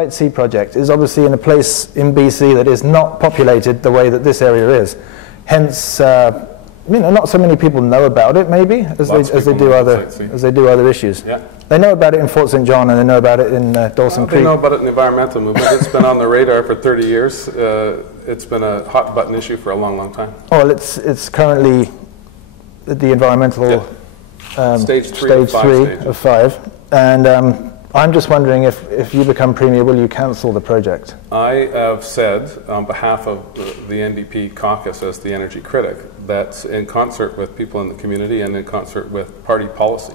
Site C project is obviously in a place in BC that is not populated the way that this area is. Hence, not so many people know about it, maybe, as they do other issues. Yeah. They know about it in Fort St. John, and they know about it in Dawson Creek. They know about it in the environmental movement. It's been on the radar for 30 years. It's been a hot button issue for a long, long time. Well, it's currently the environmental stage 3 of 5. And I'm just wondering if you become Premier, will you cancel the project? I have said, on behalf of the NDP caucus as the energy critic, that in concert with people in the community and in concert with party policy,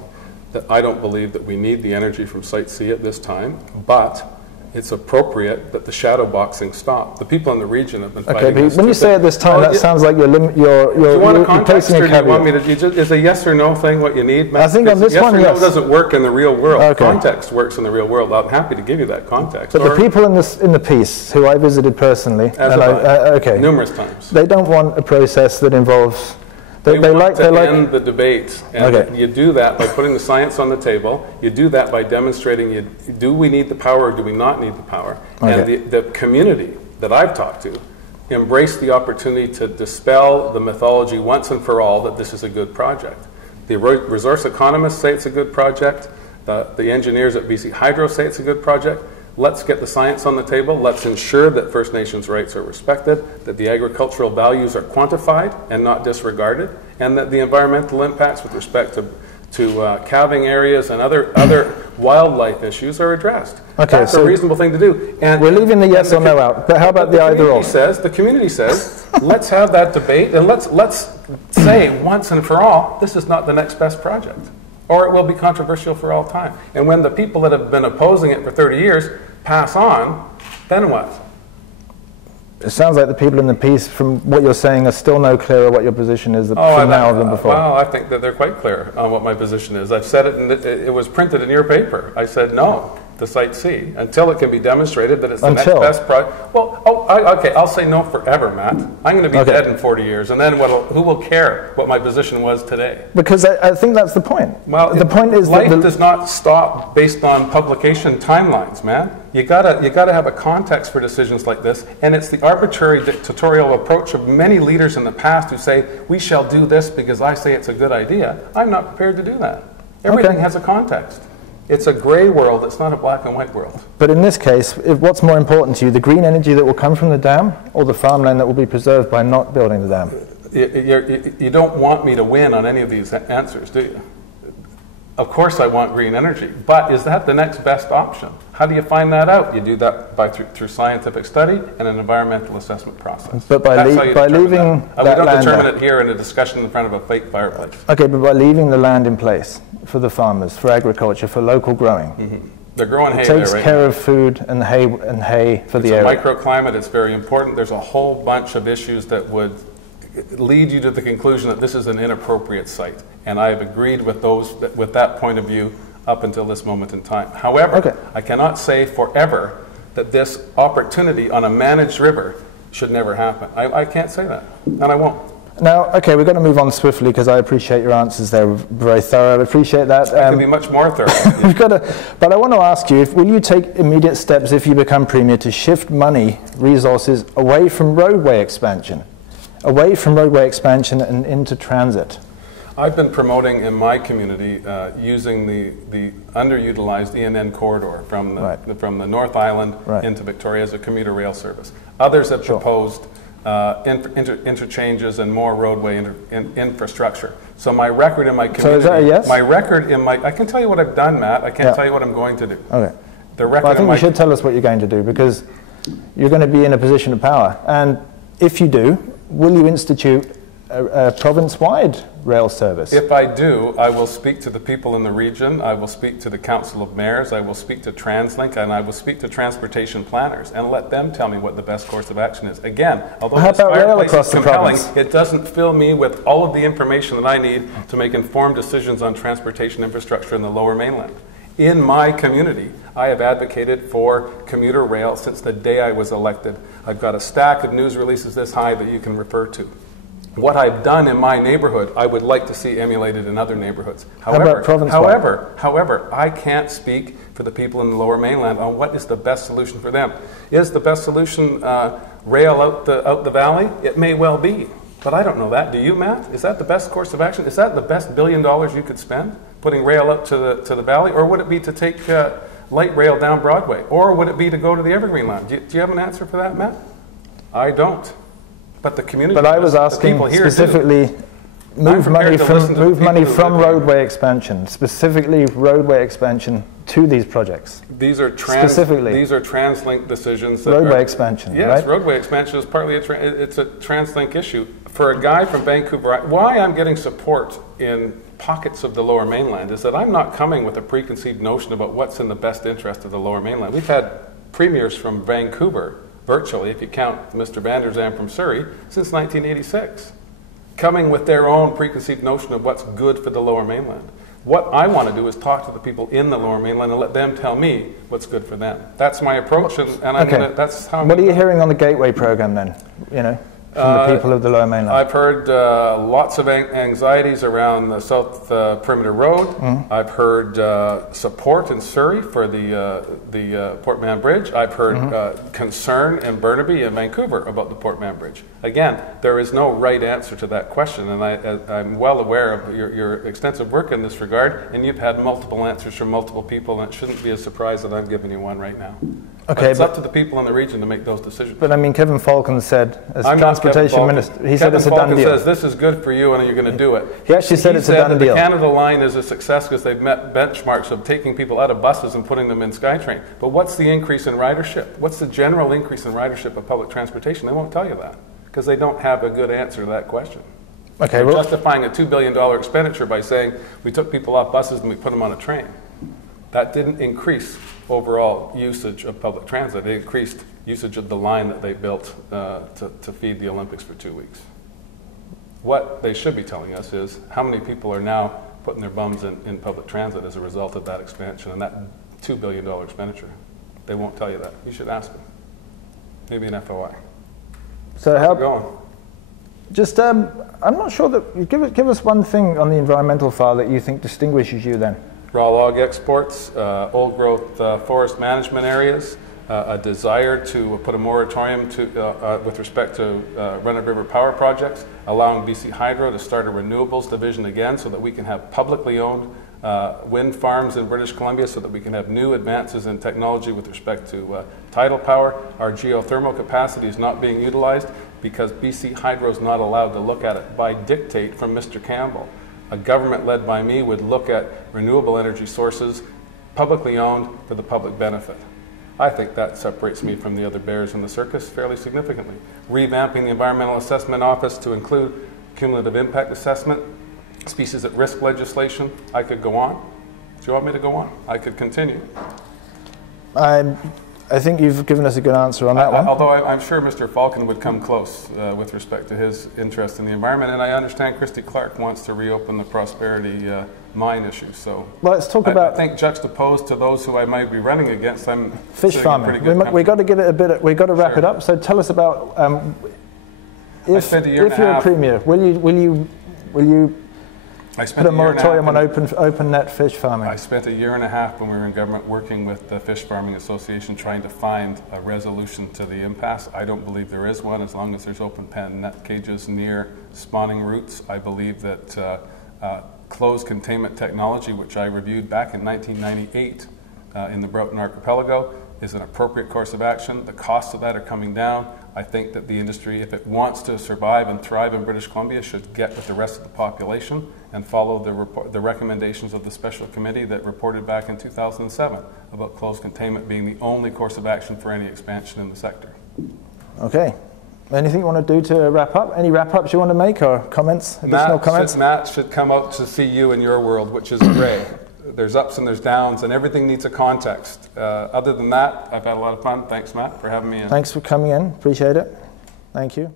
that I don't believe that we need the energy from Site C at this time, but it's appropriate that the shadow boxing stop. The people in the region have been fighting. Okay, but when you say at this time, that sounds like you're do you want a context, placing a or do you want me caveat. to? Is a yes or no thing what you need? I think on this yes one, or yes. no doesn't work in the real world. Okay. Context works in the real world. I'm happy to give you that context. But the people in the piece, who I visited personally, numerous times, they don't want a process that involves. They want to end the debate, and you do that by putting the science on the table. You do that by demonstrating, do we need the power or do we not need the power? Okay. And the community that I've talked to embrace the opportunity to dispel the mythology once and for all that this is a good project. The resource economists say it's a good project. The engineers at BC Hydro say it's a good project. Let's get the science on the table. Let's ensure that First Nations rights are respected, that the agricultural values are quantified and not disregarded, and that the environmental impacts with respect to calving areas and other wildlife issues are addressed. Okay, that's a reasonable thing to do. And we're leaving the yes or no out, but how about the either or? The community says, let's have that debate, and let's say once and for all, this is not the next best project, or it will be controversial for all time. And when the people that have been opposing it for 30 years pass on, then what? It sounds like the people in the piece, from what you're saying, are still no clearer what your position is now than before. Well, I think that they're quite clear on what my position is. I've said it, and it was printed in your paper. I said no to Site C until it can be demonstrated that it's the next best project. Well, okay, I'll say no forever, Matt. I'm going to be dead in 40 years, and then who will care what my position was today? Because I think that's the point. Well, the point is life does not stop based on publication timelines, man. You gotta have a context for decisions like this, and it's the arbitrary dictatorial approach of many leaders in the past who say, we shall do this because I say it's a good idea. I'm not prepared to do that. Everything has a context. It's a gray world, it's not a black and white world. But in this case, what's more important to you, the green energy that will come from the dam or the farmland that will be preserved by not building the dam? You don't want me to win on any of these answers, do you? Of course I want green energy, but is that the next best option? How do you find that out? You do that through scientific study and an environmental assessment process. But by leaving that we don't land determine it here in a discussion in front of a fake fireplace. Okay, but by leaving the land in place for the farmers, for agriculture, for local growing. Mm-hmm. They're growing hay there right now. It takes care of food and hay for the area. It's a microclimate, it's very important. There's a whole bunch of issues that would lead you to the conclusion that this is an inappropriate site. And I have agreed with that point of view up until this moment in time. However, I cannot say forever that this opportunity on a managed river should never happen. I can't say that, and I won't. Now, okay, we've got to move on swiftly because I appreciate your answers. They're very thorough. I appreciate that. I can be much more thorough. But I want to ask you, will you take immediate steps if you become Premier to shift money, resources, away from roadway expansion and into transit? I've been promoting in my community using the underutilized ENN corridor from the North Island into Victoria as a commuter rail service. Others have proposed interchanges and more roadway infrastructure. So my record in my community... So is that a yes? My record in my... I can tell you what I've done, Matt. I can't tell you what I'm going to do. Okay. I think you should tell us what you're going to do, because you're going to be in a position of power. And if you do, will you institute a province-wide rail service? If I do, I will speak to the people in the region, I will speak to the Council of Mayors, I will speak to TransLink, and I will speak to transportation planners and let them tell me what the best course of action is. Again, although this fireplace is compelling, it doesn't fill me with all of the information that I need to make informed decisions on transportation infrastructure in the Lower Mainland. In my community, I have advocated for commuter rail since the day I was elected. I've got a stack of news releases this high that you can refer to. What I've done in my neighborhood, I would like to see emulated in other neighborhoods. However, I can't speak for the people in the Lower Mainland on what is the best solution for them. Is the best solution rail out the valley? It may well be, but I don't know that. Do you, Matt? Is that the best course of action? Is that the best $1 billion you could spend, putting rail up to the valley? Or would it be to take light rail down Broadway? Or would it be to go to the Evergreen Line? Do you have an answer for that, Matt? I don't. But the community. But I was asking specifically, move money from roadway expansion, specifically roadway expansion to these projects. These are TransLink decisions. Roadway expansion. Yes, right? Roadway expansion is partly it's a TransLink issue. For a guy from Vancouver, why I'm getting support in pockets of the Lower Mainland is that I'm not coming with a preconceived notion about what's in the best interest of the Lower Mainland. We've had premiers from Vancouver, virtually, if you count Mr. Vander Zalm from Surrey, since 1986, coming with their own preconceived notion of what's good for the Lower Mainland. What I want to do is talk to the people in the Lower Mainland and let them tell me what's good for them. That's my approach, and that's how. What are you hearing on the Gateway program then? You know, from the people of the Lower Mainland. I've heard lots of anxieties around the South Perimeter Road. I've heard support in Surrey for the Port Mann Bridge. I've heard concern in Burnaby and Vancouver about the Port Mann Bridge. Again, there is no right answer to that question, and I'm well aware of your extensive work in this regard, and you've had multiple answers from multiple people, and it shouldn't be a surprise that I'm giving you one right now. Okay, but it's up to the people in the region to make those decisions. But I mean, Kevin Falcon said, as Transportation Minister, he said it's a done deal. Kevin Falcon says this is good for you and you're going to do it. He actually said it's a done deal. The Canada Line is a success because they've met benchmarks of taking people out of buses and putting them in SkyTrain. But what's the increase in ridership? What's the general increase in ridership of public transportation? They won't tell you that because they don't have a good answer to that question. Okay, they're justifying a $2 billion expenditure by saying we took people off buses and we put them on a train. That didn't increase overall usage of public transit. It increased usage of the line that they built to feed the Olympics for 2 weeks. What they should be telling us is how many people are now putting their bums in public transit as a result of that expansion and that $2 billion expenditure. They won't tell you that. You should ask them. Maybe an FOI. So how's it going? Just, I'm not sure that, give us one thing on the environmental file that you think distinguishes you then. Raw log exports, old growth forest management areas, a desire to put a moratorium with respect to run-of-river power projects, allowing BC Hydro to start a renewables division again so that we can have publicly owned wind farms in British Columbia so that we can have new advances in technology with respect to tidal power. Our geothermal capacity is not being utilized because BC Hydro is not allowed to look at it by dictate from Mr. Campbell. A government led by me would look at renewable energy sources, publicly owned, for the public benefit. I think that separates me from the other bears in the circus fairly significantly. Revamping the Environmental Assessment Office to include cumulative impact assessment, species at risk legislation. I could go on. Do you want me to go on? I could continue. I think you've given us a good answer on that one. Although I'm sure Mr. Falcon would come close with respect to his interest in the environment, and I understand Christy Clark wants to reopen the Prosperity mine issue. So well, let's talk about. I think juxtaposed to those who I might be running against, I'm fish farming. We got to give it a bit. We got to wrap it up. So tell us about if you're a premier, will you put a moratorium on open net fish farming? I spent a year and a half when we were in government working with the Fish Farming Association trying to find a resolution to the impasse. I don't believe there is one as long as there's open pen net cages near spawning routes. I believe that closed containment technology, which I reviewed back in 1998 in the Broughton Archipelago, is an appropriate course of action. The costs of that are coming down. I think that the industry, if it wants to survive and thrive in British Columbia, should get with the rest of the population and follow the recommendations of the special committee that reported back in 2007 about closed containment being the only course of action for any expansion in the sector. Okay. Anything you want to do to wrap up? Any wrap-ups you want to make or comments, additional comments? Matt should come out to see you in your world, which is grey. There's ups and there's downs, and everything needs a context. Other than that, I've had a lot of fun. Thanks, Matt, for having me in. Thanks for coming in. Appreciate it. Thank you.